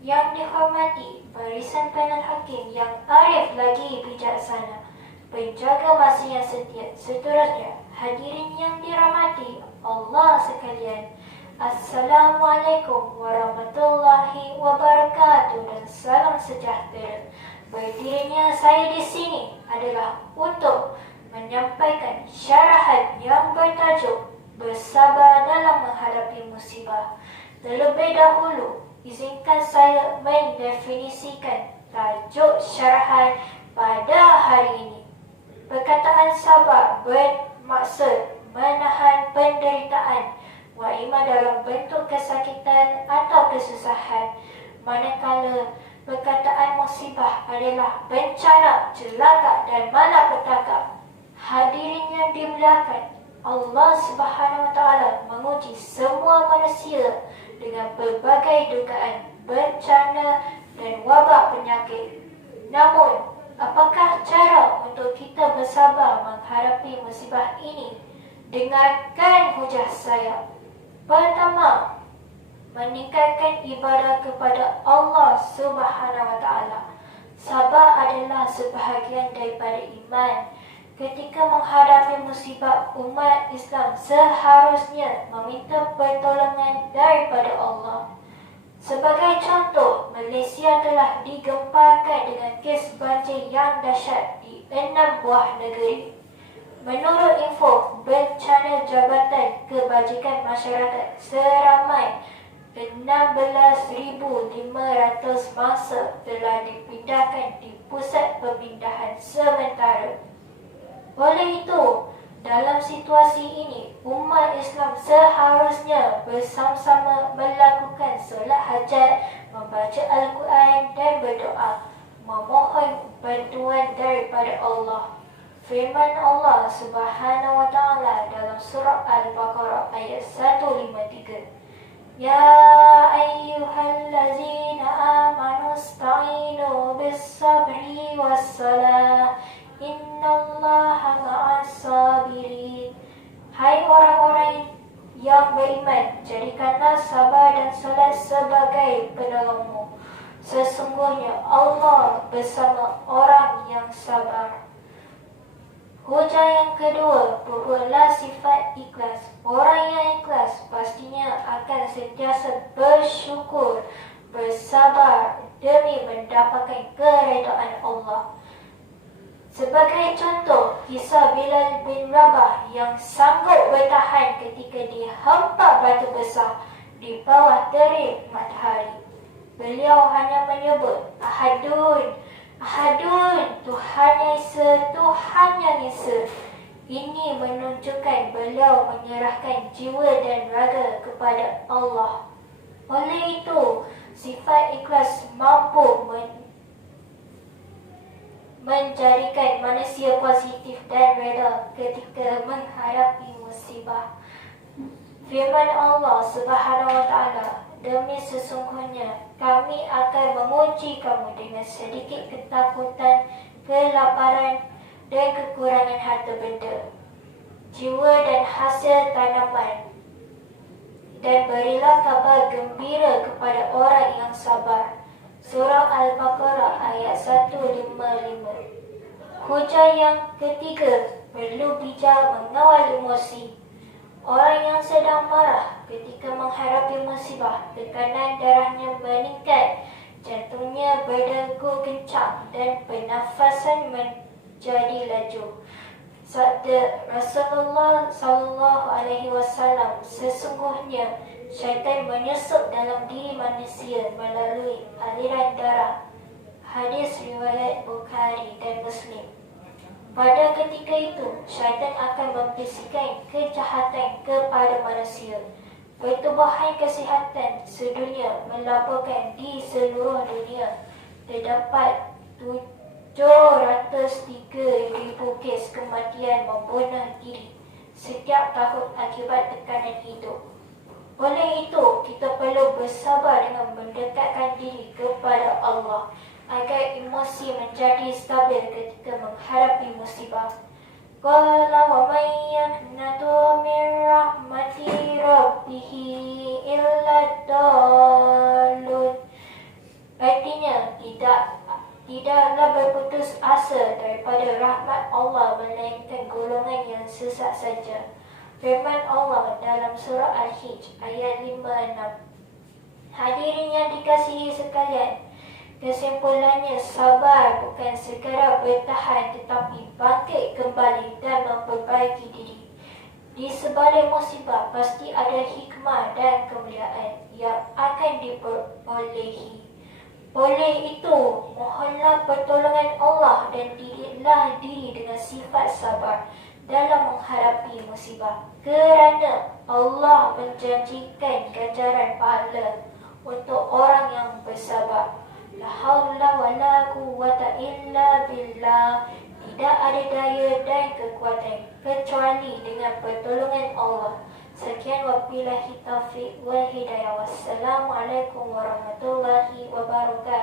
Yang dihormati barisan panel hakim yang arif lagi bijaksana, penjaga masa yang setia, seterusnya hadirin yang dirahmati Allah sekalian, Assalamualaikum warahmatullahi wabarakatuh dan salam sejahtera. Berdirinya saya di sini adalah untuk menyampaikan syarahan yang bertajuk Bersabar dalam menghadapi musibah. Terlebih dahulu, izinkan saya mendefinisikan tajuk syarahan pada hari ini. Perkataan sabar bermaksud menahan penderitaan, waima dalam bentuk kesakitan atau kesusahan, manakala perkataan musibah adalah bencana, celaka dan malapetaka. Hadirin yang dimuliakan, Allah Subhanahu Wa Taala menguji semua manusia dengan berbagai dugaan, bencana dan wabak penyakit. Namun, apakah cara untuk kita bersabar menghadapi musibah ini? Dengarkan hujah saya. Pertama, meningkatkan ibadah kepada Allah Subhanahu Wa Taala. Sabar adalah sebahagian daripada iman. Ketika menghadapi musibah, umat Islam seharusnya meminta pertolongan daripada Allah. Sebagai contoh, Malaysia telah digemparkan dengan kes banjir yang dahsyat di 6 buah negeri. Menurut info Bencana Jabatan Kebajikan Masyarakat, seramai 16,500 mangsa telah dipindahkan di pusat pemindahan sementara. Oleh itu, dalam situasi ini, umat Islam seharusnya bersama-sama melakukan solat hajat, membaca Al-Quran dan berdoa, memohon bantuan daripada Allah. Firman Allah Subhanahu Wa Taala dalam surah Al-Baqarah ayat 153. Ya ayyuhallazina amanu ista'inu bis-sabri was-salah. Innallaha ma'as-sabirin. Hai orang-orang yang beriman, jadikanlah sabar dan solat sebagai penolongmu. Sesungguhnya Allah bersama orang yang sabar. Hujah yang kedua, buatlah sifat ikhlas. Orang yang ikhlas pastinya akan sentiasa bersyukur, bersabar demi mendapatkan keredaan Allah. Sebagai contoh, kisah Bilal bin Rabah yang sanggup bertahan ketika dihempak batu besar di bawah terik matahari. Beliau hanya menyebut, Ahadun, Ahadun, Tuhan yang Esa, Tuhan yang Esa. Ini menunjukkan beliau menyerahkan jiwa dan raga kepada Allah. Oleh itu, sifat ikhlas mampu menjadikan manusia positif dan reda ketika menghadapi musibah. Firman Allah Subhanahu Wa Taala, demi sesungguhnya kami akan menguji kamu dengan sedikit ketakutan, kelaparan dan kekurangan harta benda, jiwa dan hasil tanaman. Dan berilah kabar gembira kepada orang yang sabar. Surah Al-Baqarah ayat 155. Hujah yang ketiga, perlu bijak mengawal emosi. Orang yang sedang marah ketika menghadapi musibah, tekanan darahnya meningkat, jantungnya berdegup kencang dan pernafasan menjadi laju. Sabda Rasulullah SAW, sesungguhnya syaitan menyusup dalam diri manusia melalui aliran darah. Hadis riwayat Bukhari dan Muslim. Pada ketika itu, syaitan akan membisikkan kejahatan kepada manusia. Pertubuhan Kesihatan Sedunia melaporkan di seluruh dunia terdapat 703,000 kes kematian membunuh diri setiap tahun akibat tekanan hidup. Oleh itu, kita perlu bersabar dengan mendekatkan diri kepada Allah agar emosi menjadi stabil ketika menghadapi musibah. Qala wa man yaqnatu min rahmati rabbih illa dallun. golongan yang sesat saja. Firman Allah dalam surah Al-Hijr ayat 5-6. Hadirin yang dikasihi sekalian, kesimpulannya sabar bukan sekadar bertahan tetapi bangkit kembali dan memperbaiki diri. Di sebalik musibah pasti ada hikmah dan kemuliaan yang akan diperolehi. Oleh itu, mohonlah pertolongan Allah dan didiklah diri dengan sifat sabar dalam menghadapi musibah. Kerana Allah menjanjikan ganjaran pahala untuk orang yang bersabar. La haula wa la quwwata illa billah. Tidak ada daya dan kekuatan kecuali dengan pertolongan Allah. Sekian wabillahi taufiq wal hidayah. Wassalamualaikum warahmatullahi wabarakatuh.